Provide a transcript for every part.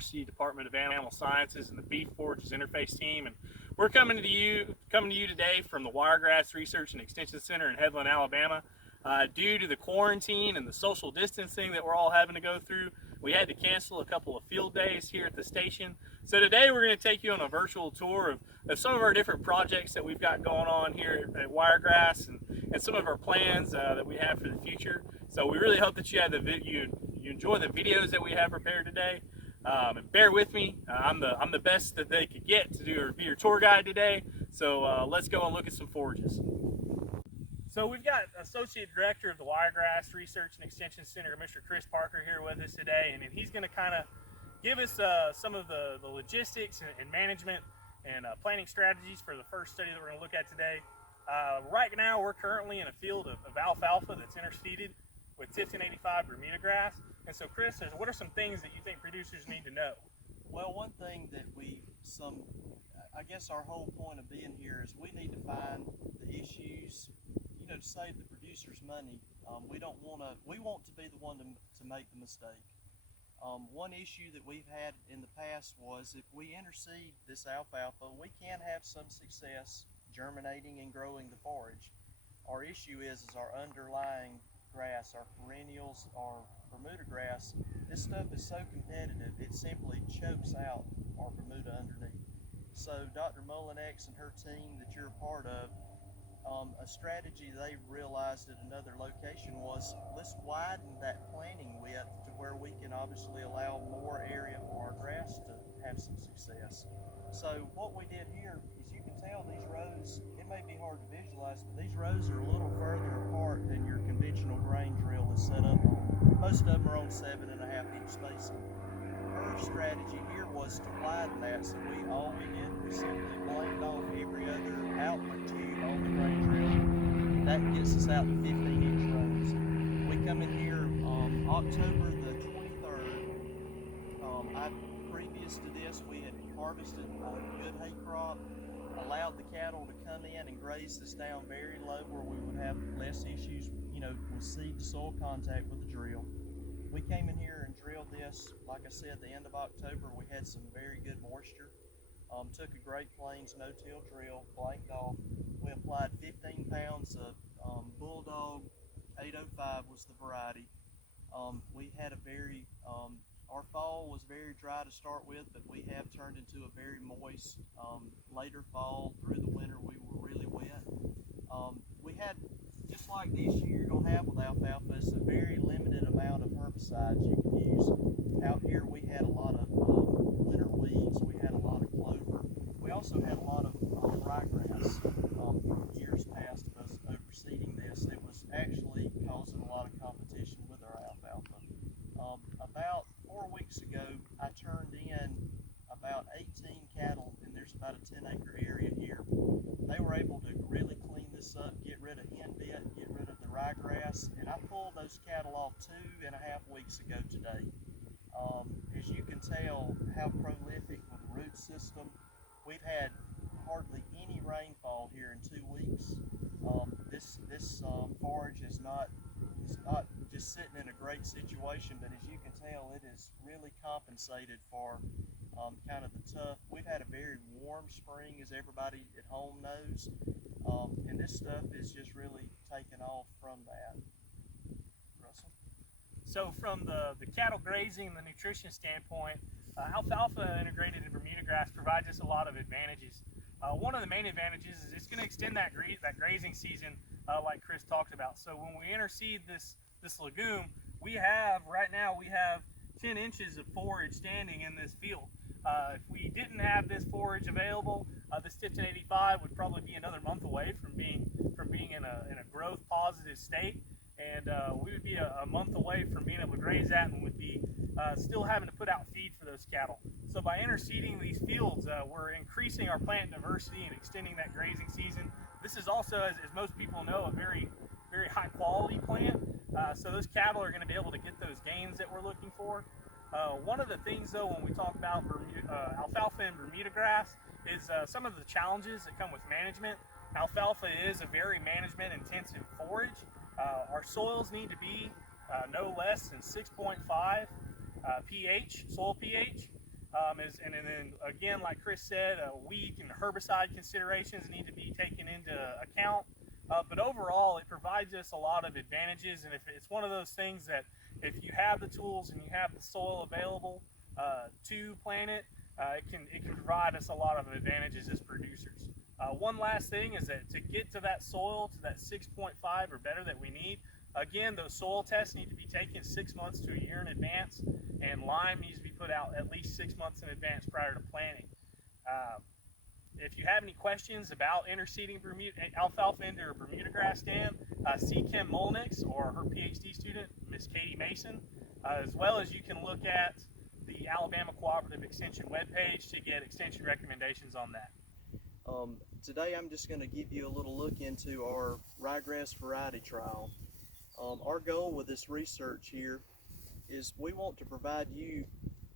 University Department of Animal Sciences and the Beef Forages Interface team, and we're coming to you today from the Wiregrass Research and Extension Center in Headland, Alabama. Due to the quarantine and the social distancing that we're all having to go through, we had to cancel a couple of field days here at the station. So today we're going to take you on a virtual tour of some of our different projects that we've got going on here at Wiregrass and some of our plans that we have for the future. So we really hope that you enjoy the videos that we have prepared today. And bear with me, I'm the best that they could get to be your tour guide today. So let's go and look at some forages. So we've got Associate Director of the Wiregrass Research and Extension Center, Mr. Chris Parker, here with us today, and he's going to kind of give us some of the logistics and management and planning strategies for the first study that we're going to look at today. Right now, we're currently in a field of alfalfa that's interseeded with 1585 Bermuda grass. And so, Chris, what are some things that you think producers need to know? Well, one thing that I guess our whole point of being here is we need to find the issues, to save the producers money. We want to be the one to make the mistake. One issue that we've had in the past was if we interseed this alfalfa, we can have some success germinating and growing the forage. Our issue is our underlying grass, our perennials, our Bermuda grass. This stuff is so competitive, it simply chokes out our Bermuda underneath. So Dr. Mullinex and her team that you're a part of, a strategy they realized at another location was, let's widen that planting width to where we can obviously allow more area for our grass to have some success. So what we did here is, you can tell these rows, it may be hard to visualize, but these rows are a little further apart than your conventional grain drill is set up on. Most of them are on 7.5 inch spacing. Her strategy here was to widen that, so all we did was simply blade off every other outlet tube on the grain drill. That gets us out to 15 inch rows. We come in here October the 23rd. Previous to this, we had harvested a good hay crop, allowed the cattle to come in and graze this down very low where we would have less issues, with seed to soil contact with the drill. We came in here and drilled this, like I said, the end of October. We had some very good moisture. Took a Great Plains no-till drill, blanked off. We applied 15 pounds of Bulldog 805 was the variety. We had our fall was very dry to start with, but we have turned into a very moist later fall. Through the winter, we were really wet. We had, just like the issue you're going to have with alfalfa, it's a very limited amount of herbicides you can use. Out here we had a lot of winter weeds, we had a lot of clover. We also had a lot of ryegrass from years past of us overseeding this. It was actually causing a lot of competition with our alfalfa. About 4 weeks ago, I turned in about 18 cattle, and there's about a 10-acre area here. They were able to really clean this up, get rid of hen bit, get rid of the ryegrass, and I pulled those cattle off 2.5 weeks ago today. As you can tell how prolific with the root system, we've had hardly any rainfall here in 2 weeks. This forage is not just sitting in a great situation, but as you can tell, it is really compensated for kind of the tough. We've had a very warm spring, as everybody at home knows, and this stuff is just really taken off from that. Russell? So from the cattle grazing and the nutrition standpoint, alfalfa integrated in Bermuda grass provides us a lot of advantages. One of the main advantages is it's going to extend that grazing season, like Chris talked about. So when we interseed this legume, right now we have 10 inches of forage standing in this field. If we didn't have this forage available, this 1585 would probably be another month away from being in a growth positive state, and we would be a month away from being able to graze that, and would be still having to put out feed for those cattle. So by interseeding these fields, we're increasing our plant diversity and extending that grazing season. This is also, as most people know, a very, very high quality plant. So those cattle are going to be able to get those gains that we're looking for. One of the things, though, when we talk about alfalfa and Bermuda grass, is some of the challenges that come with management. Alfalfa is a very management-intensive forage. Our soils need to be no less than 6.5 pH, soil pH. And then again, like Chris said, weed and herbicide considerations need to be taken into account. But overall, it provides us a lot of advantages, and if it's one of those things that if you have the tools and you have the soil available to plant it, it can provide us a lot of advantages as producers. One last thing is that to get to that soil, to that 6.5 or better that we need, again, those soil tests need to be taken 6 months to a year in advance, and lime needs to be put out at least 6 months in advance prior to planting. If you have any questions about interseeding alfalfa into a Bermuda grass stand, see Kim Molnix or her PhD student, Miss Katie Mason, as well as you can look at the Alabama Cooperative Extension webpage to get extension recommendations on that. Today I'm just going to give you a little look into our ryegrass variety trial. Our goal with this research here is we want to provide you,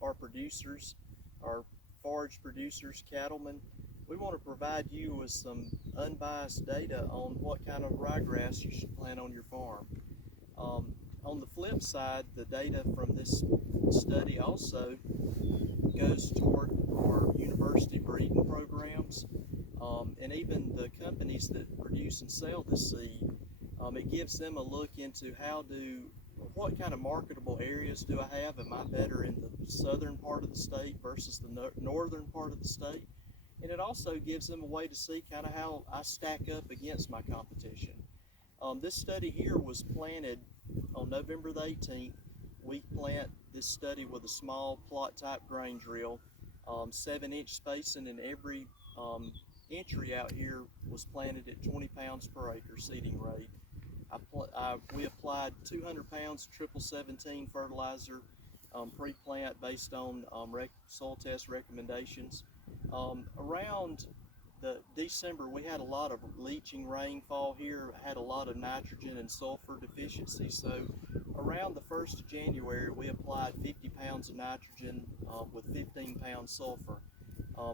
our producers, our forage producers, cattlemen, we want to provide you with some unbiased data on what kind of ryegrass you should plant on your farm. On the flip side, the data from this study also goes toward our university breeding programs, and even the companies that produce and sell this seed. It gives them a look into what kind of marketable areas do I have? Am I better in the southern part of the state versus the northern part of the state? And it also gives them a way to see kind of how I stack up against my competition. This study here was planted on November the 18th. We plant this study with a small plot type grain drill, 7-inch spacing, and every entry out here was planted at 20 pounds per acre seeding rate. We applied 200 pounds of 1717 fertilizer pre-plant based on soil test recommendations. Around December, we had a lot of leaching rainfall here, had a lot of nitrogen and sulfur deficiency, so around the 1st of January we applied 50 pounds of nitrogen with 15 pounds sulfur.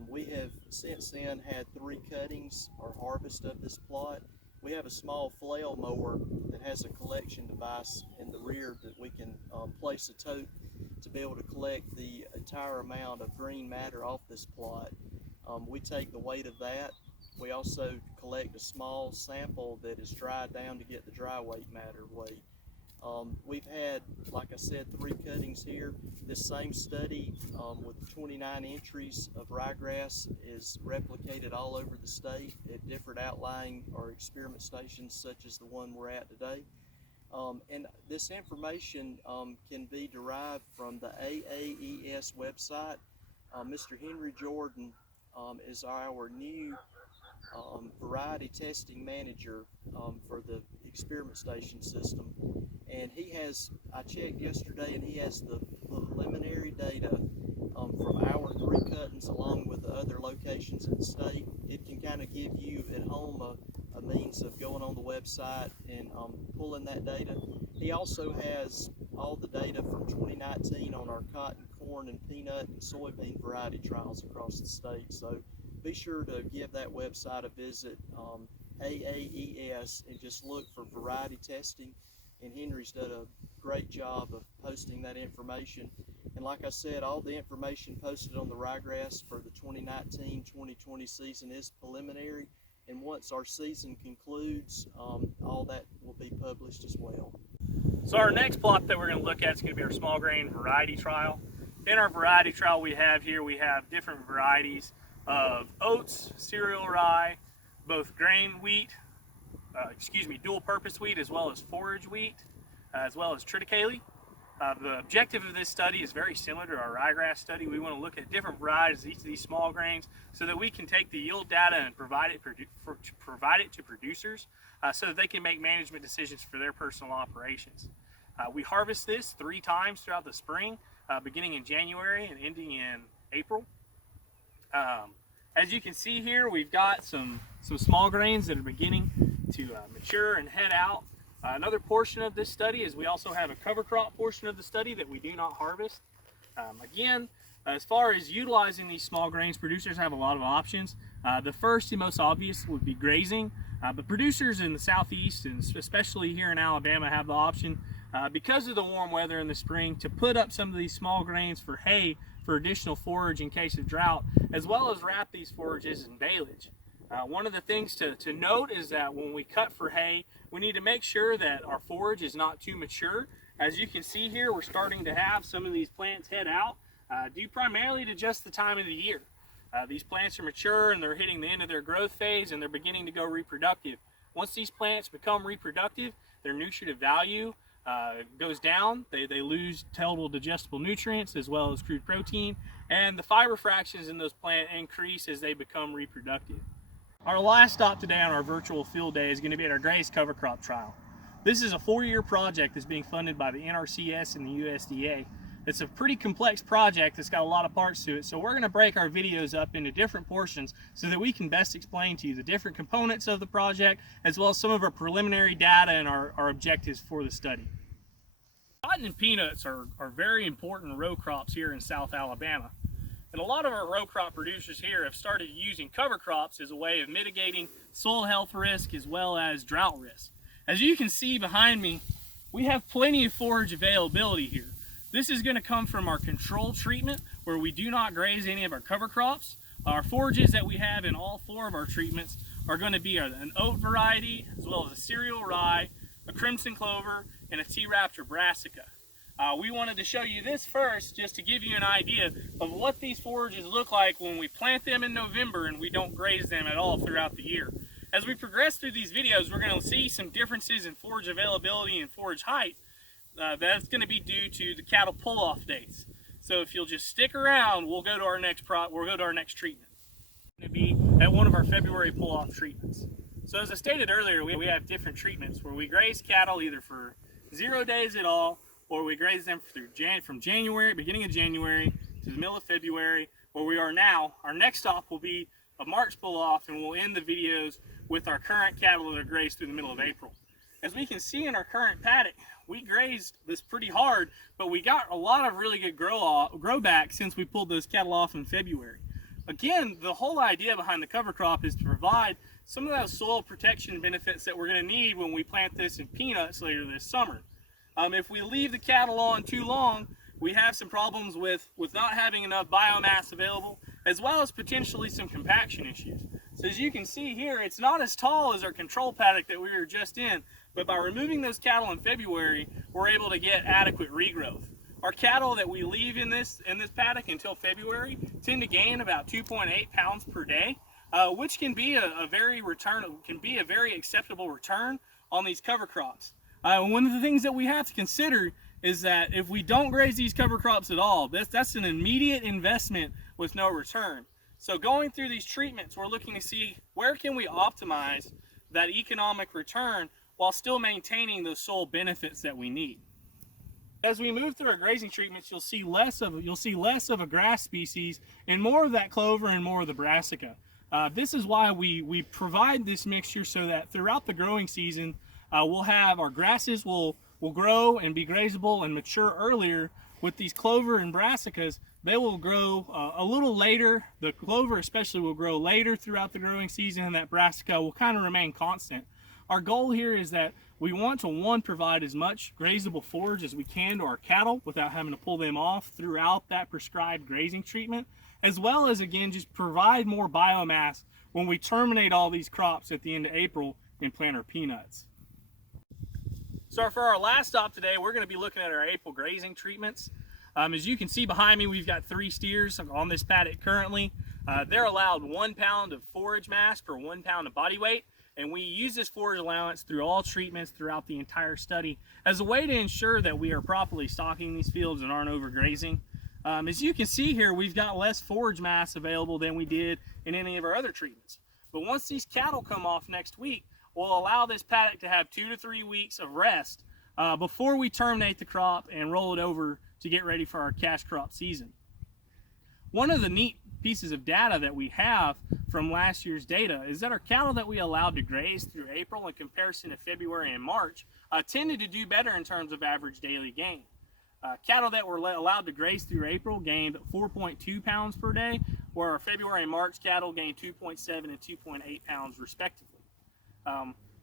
We have since then had 3 cuttings or harvest of this plot. We have a small flail mower that has a collection device in the rear that we can place a tote to be able to collect the entire amount of green matter off this plot. We take the weight of that. We also collect a small sample that is dried down to get the dry weight matter weight. We've had, like I said, 3 cuttings here. This same study with 29 entries of ryegrass is replicated all over the state at different outlying or experiment stations such as the one we're at today. And this information can be derived from the AAES website. Mr. Henry Jordan is our new variety testing manager for the experiment station system, and he has, I checked yesterday, and he has the preliminary data from our 3 cuttings along with the other locations in the state. It can kind of give you at home a means of going on the website and pulling that data. He also has all the data from 2019 on our cotton, corn, and peanut and soybean variety trials across the state. So be sure to give that website a visit, AAES, and just look for variety testing. And Henry's done a great job of posting that information. And like I said, all the information posted on the ryegrass for the 2019-2020 season is preliminary. And once our season concludes, all that will be published as well. So our next plot that we're going to look at is going to be our small grain variety trial. In our variety trial we have different varieties of oats, cereal rye, both grain wheat, dual purpose wheat, as well as forage wheat, as well as triticale. The objective of this study is very similar to our ryegrass study. We want to look at different varieties of each of these small grains so that we can take the yield data and provide it to producers so that they can make management decisions for their personal operations. We harvest this 3 times throughout the spring, beginning in January and ending in April. As you can see here, we've got some small grains that are beginning to mature and head out. Another portion of this study is we also have a cover crop portion of the study that we do not harvest. Again, as far as utilizing these small grains, producers have a lot of options. The first and most obvious would be grazing, but producers in the southeast, and especially here in Alabama, have the option because of the warm weather in the spring to put up some of these small grains for hay for additional forage in case of drought, as well as wrap these forages in baleage. One of the things to note is that when we cut for hay, we need to make sure that our forage is not too mature. As you can see here, we're starting to have some of these plants head out, due primarily to just the time of the year. These plants are mature and they're hitting the end of their growth phase and they're beginning to go reproductive. Once these plants become reproductive, their nutritive value goes down. They lose total digestible nutrients as well as crude protein, and the fiber fractions in those plants increase as they become reproductive. Our last stop today on our virtual field day is going to be at our graze cover crop trial. This is a 4-year project that's being funded by the NRCS and the USDA. It's a pretty complex project that's got a lot of parts to it, so we're going to break our videos up into different portions so that we can best explain to you the different components of the project, as well as some of our preliminary data and our objectives for the study. Cotton and peanuts are very important row crops here in South Alabama. And a lot of our row crop producers here have started using cover crops as a way of mitigating soil health risk as well as drought risk. As you can see behind me, we have plenty of forage availability here. This is going to come from our control treatment, where we do not graze any of our cover crops. Our forages that we have in all 4 of our treatments are going to be an oat variety, as well as a cereal rye, a crimson clover, and a T-Raptor brassica. We wanted to show you this first just to give you an idea of what these forages look like when we plant them in November and we don't graze them at all throughout the year. As we progress through these videos, we're going to see some differences in forage availability and forage height. That's going to be due to the cattle pull-off dates. So if you'll just stick around, we'll go to our next treatment. It's going to be at one of our February pull-off treatments. So as I stated earlier, we have different treatments where we graze cattle either for 0 days at all, or we graze them from January, beginning of January to the middle of February, where we are now. Our next stop will be a March pull-off, and we'll end the videos with our current cattle that are grazed through the middle of April. As we can see in our current paddock, we grazed this pretty hard, but we got a lot of really good grow back since we pulled those cattle off in February. Again, the whole idea behind the cover crop is to provide some of those soil protection benefits that we're going to need when we plant this in peanuts later this summer. If we leave the cattle on too long, we have some problems with not having enough biomass available, as well as potentially some compaction issues. So as you can see here, it's not as tall as our control paddock that we were just in, but by removing those cattle in February, we're able to get adequate regrowth. Our cattle that we leave in this paddock until February tend to gain about 2.8 pounds per day, which can be a very acceptable return on these cover crops. One of the things that we have to consider is that if we don't graze these cover crops at all, that's an immediate investment with no return. So going through these treatments, we're looking to see where can we optimize that economic return while still maintaining those soil benefits that we need. As we move through our grazing treatments, you'll see less of a grass species and more of that clover and more of the brassica. This is why we provide this mixture, so that throughout the growing season, we'll have our grasses will grow and be grazable and mature earlier. With these clover and brassicas, they will grow a little later. The clover especially will grow later throughout the growing season, and that brassica will kind of remain constant. Our goal here is that we want to, provide as much grazable forage as we can to our cattle without having to pull them off throughout that prescribed grazing treatment, as well as, again, just provide more biomass when we terminate all these crops at the end of April and plant our peanuts. So for our last stop today, we're going to be looking at our April grazing treatments. As you can see behind me, we've got 3 steers on this paddock currently. They're allowed 1 pound of forage mass per 1 pound of body weight, and we use this forage allowance through all treatments throughout the entire study as a way to ensure that we are properly stocking these fields and aren't overgrazing. As you can see here, we've got less forage mass available than we did in any of our other treatments. But once these cattle come off next week, we'll allow this paddock to have 2 to 3 weeks of rest before we terminate the crop and roll it over to get ready for our cash crop season. One of the neat pieces of data that we have from last year's data is that our cattle that we allowed to graze through April in comparison to February and March tended to do better in terms of average daily gain. Cattle that were allowed to graze through April gained 4.2 pounds per day, where our February and March cattle gained 2.7 and 2.8 pounds respectively.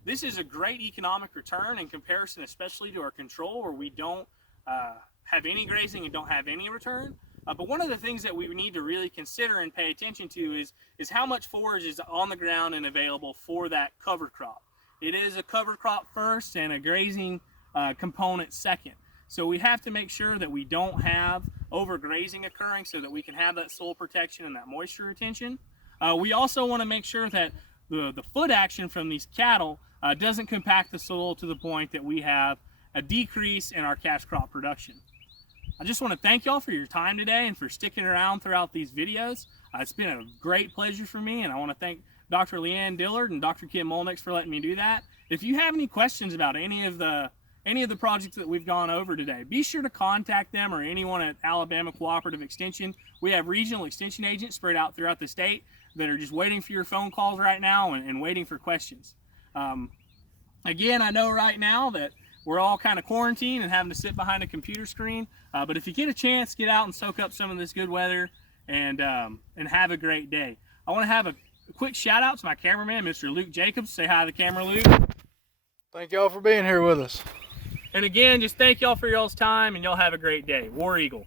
This is a great economic return in comparison, especially to our control, where we don't have any grazing and don't have any return. But one of the things that we need to really consider and pay attention to is how much forage is on the ground and available for that cover crop. It is a cover crop first and a grazing component second. So we have to make sure that we don't have overgrazing occurring so that we can have that soil protection and that moisture retention. We also want to make sure that the foot action from these cattle doesn't compact the soil to the point that we have a decrease in our cash crop production. I just want to thank y'all for your time today and for sticking around throughout these videos. It's been a great pleasure for me, and I want to thank Dr. Leanne Dillard and Dr. Kim Molnix for letting me do that. If you have any questions about any of the projects that we've gone over today, be sure to contact them or anyone at Alabama Cooperative Extension. We have regional extension agents spread out throughout the state that are just waiting for your phone calls right now and waiting for questions. Again, I know right now that we're all kind of quarantined and having to sit behind a computer screen, but if you get a chance, get out and soak up some of this good weather and have a great day. I want to have a quick shout out to my cameraman, Mr. Luke Jacobs. Say hi to the camera, Luke. Thank y'all for being here with us. And again, just thank y'all for y'all's time, and y'all have a great day. War Eagle.